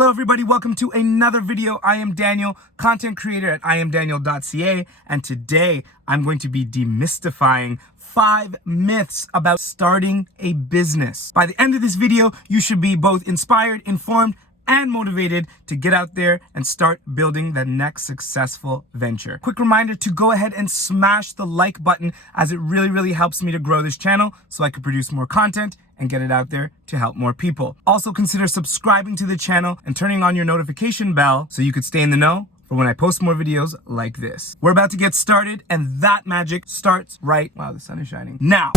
Hello everybody, welcome to another video. I am Daniel, content creator at iAMDANIEL.ca, and today I'm going to be demystifying 5 myths about starting a business. By the end of this video, you should be both inspired, informed, and motivated to get out there and start building the next successful venture. Quick reminder to go ahead and smash the like button, as it really helps me to grow this channel so I can produce more content and get it out there to help more people. Also consider subscribing to the channel and turning on your notification bell so you could stay in the know for when I post more videos like this. We're about to get started, and that magic starts right, wow, the sun is shining, now.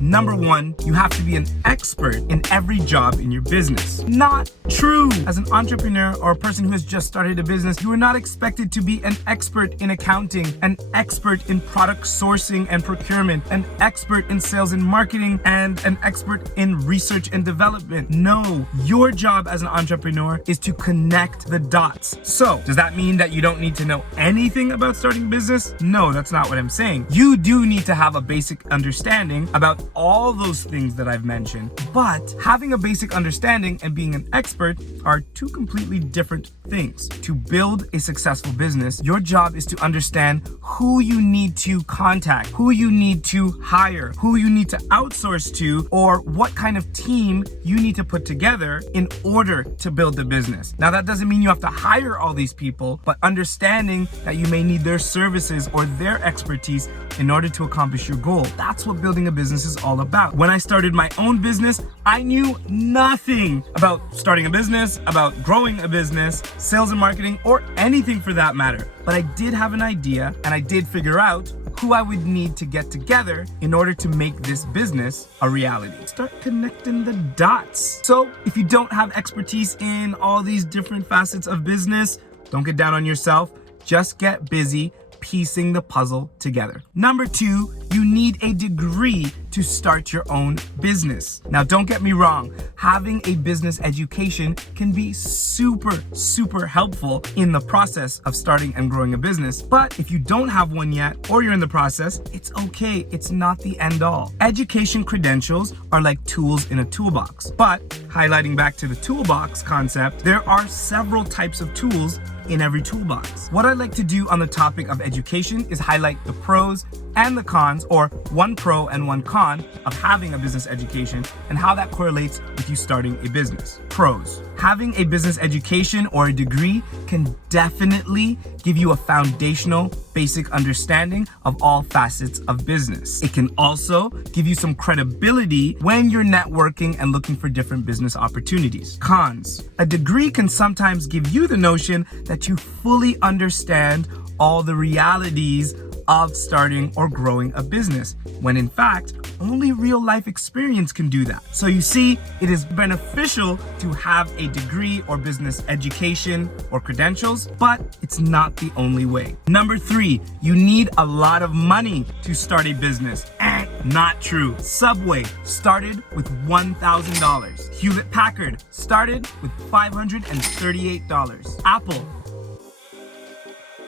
Number 1, you have to be an expert in every job in your business. Not true. As an entrepreneur or a person who has just started a business, you are not expected to be an expert in accounting, an expert in product sourcing and procurement, an expert in sales and marketing, and an expert in research and development. No, your job as an entrepreneur is to connect the dots. So, does that mean that you don't need to know anything about starting a business? No, that's not what I'm saying. You do need to have a basic understanding about all those things that I've mentioned, but having a basic understanding and being an expert are two completely different things. To build a successful business, your job is to understand who you need to contact, who you need to hire, who you need to outsource to, or what kind of team you need to put together in order to build the business. Now, that doesn't mean you have to hire all these people, but understanding that you may need their services or their expertise in order to accomplish your goal. That's what building a business is all about. When I started my own business, I knew nothing about starting a business, about growing a business, sales and marketing, or anything for that matter. But I did have an idea, and I did figure out who I would need to get together in order to make this business a reality. Start connecting the dots. So if you don't have expertise in all these different facets of business, don't get down on yourself. Just get busy piecing the puzzle together. Number 2, you need a degree to start your own business. Now, don't get me wrong, having a business education can be super helpful in the process of starting and growing a business. But if you don't have one yet, or you're in the process, it's okay. It's not the end all. Education credentials are like tools in a toolbox. But highlighting back to the toolbox concept, there are several types of tools in every toolbox. What I like to do on the topic of education is highlight the pros and the cons, or one pro and one con, of having a business education and how that correlates with you starting a business. Pros: having a business education or a degree can definitely give you a foundational, basic understanding of all facets of business. It can also give you some credibility when you're networking and looking for different business opportunities. Cons: a degree can sometimes give you the notion that you fully understand all the realities of starting or growing a business, when in fact, only real life experience can do that. So you see, it is beneficial to have a degree or business education or credentials, but it's not the only way. Number 3, you need a lot of money to start a business. Not true. Subway started with $1,000. Hewlett Packard started with $538. Apple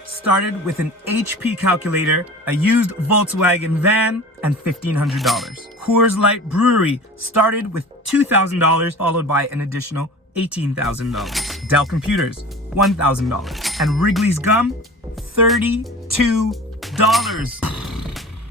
started with an HP calculator, a used Volkswagen van, and $1,500. Coors Light Brewery started with $2,000, followed by an additional $18,000. Dell Computers, $1,000. And Wrigley's Gum, $32.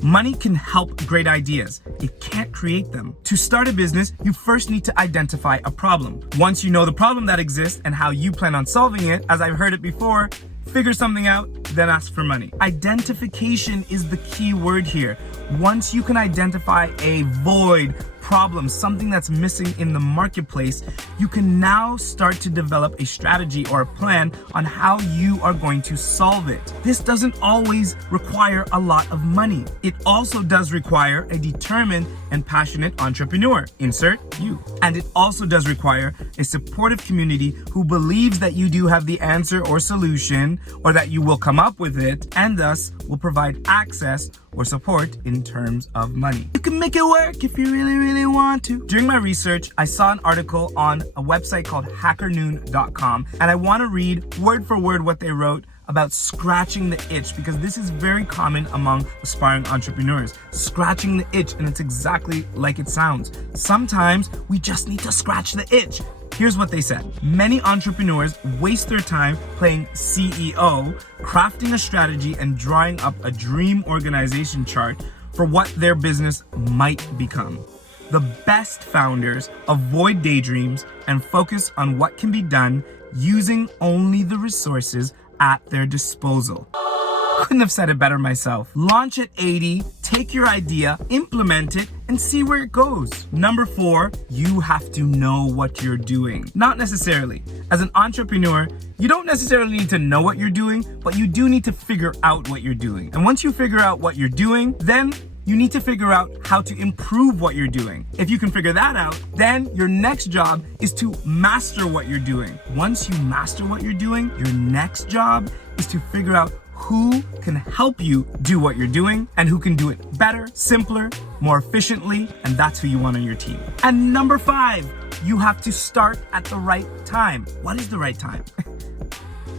Money can help great ideas. It can't create them. To start a business, you first need to identify a problem. Once you know the problem that exists and how you plan on solving it, as I've heard it before, figure something out, then ask for money. Identification is the key word here. Once you can identify a void, problem, something that's missing in the marketplace, you can now start to develop a strategy or a plan on how you are going to solve it. This doesn't always require a lot of money. It also does require a determined and passionate entrepreneur, insert you. And it also does require a supportive community who believes that you do have the answer or solution, or that you will come up with it, and thus will provide access or support in terms of money. You can make it work if you really want to. During my research, I saw an article on a website called hackernoon.com, and I want to read word for word what they wrote about scratching the itch, because this is very common among aspiring entrepreneurs. Scratching the itch, and it's exactly like it sounds. Sometimes we just need to scratch the itch. Here's what they said. Many entrepreneurs waste their time playing CEO, crafting a strategy, and drawing up a dream organization chart for what their business might become. The best founders avoid daydreams and focus on what can be done using only the resources at their disposal. Couldn't have said it better myself. Launch at 80, take your idea, implement it, and see where it goes. Number 4, you have to know what you're doing. Not necessarily. As an entrepreneur, you don't necessarily need to know what you're doing, but you do need to figure out what you're doing. And once you figure out what you're doing, then you need to figure out how to improve what you're doing. If you can figure that out, then your next job is to master what you're doing. Once you master what you're doing, your next job is to figure out who can help you do what you're doing and who can do it better, simpler, more efficiently, and that's who you want on your team. And number 5, you have to start at the right time. What is the right time?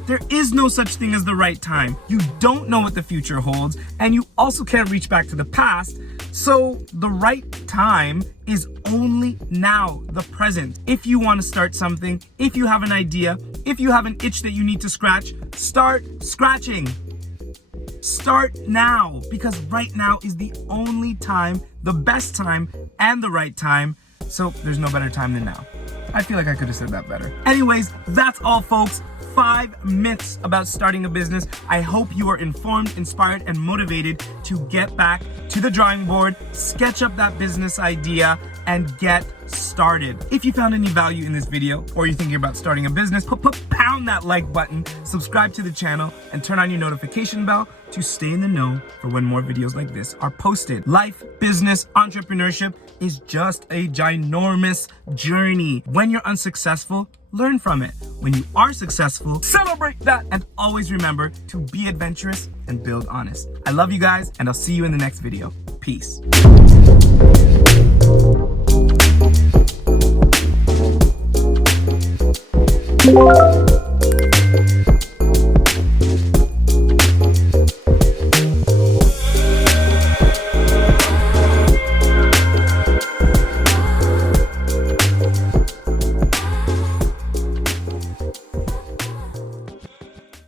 There is no such thing as the right time. You don't know what the future holds, and you also can't reach back to the past. So the right time is only now, the present. If you want to start something, if you have an idea, if you have an itch that you need to scratch, start scratching. Start now, because right now is the only time, the best time, and the right time. So there's no better time than now. I feel like I could have said that better. Anyways, that's all, folks. 5 myths about starting a business. I hope you are informed, inspired, and motivated to get back to the drawing board, sketch up that business idea, and get started. If you found any value in this video, or you're thinking about starting a business, pound that like button, subscribe to the channel, and turn on your notification bell to stay in the know for when more videos like this are posted. Life, business, entrepreneurship is just a ginormous journey. When you're unsuccessful, learn from it. When you are successful, celebrate that, and always remember to be adventurous and build honest. I love you guys, and I'll see you in the next video. Peace.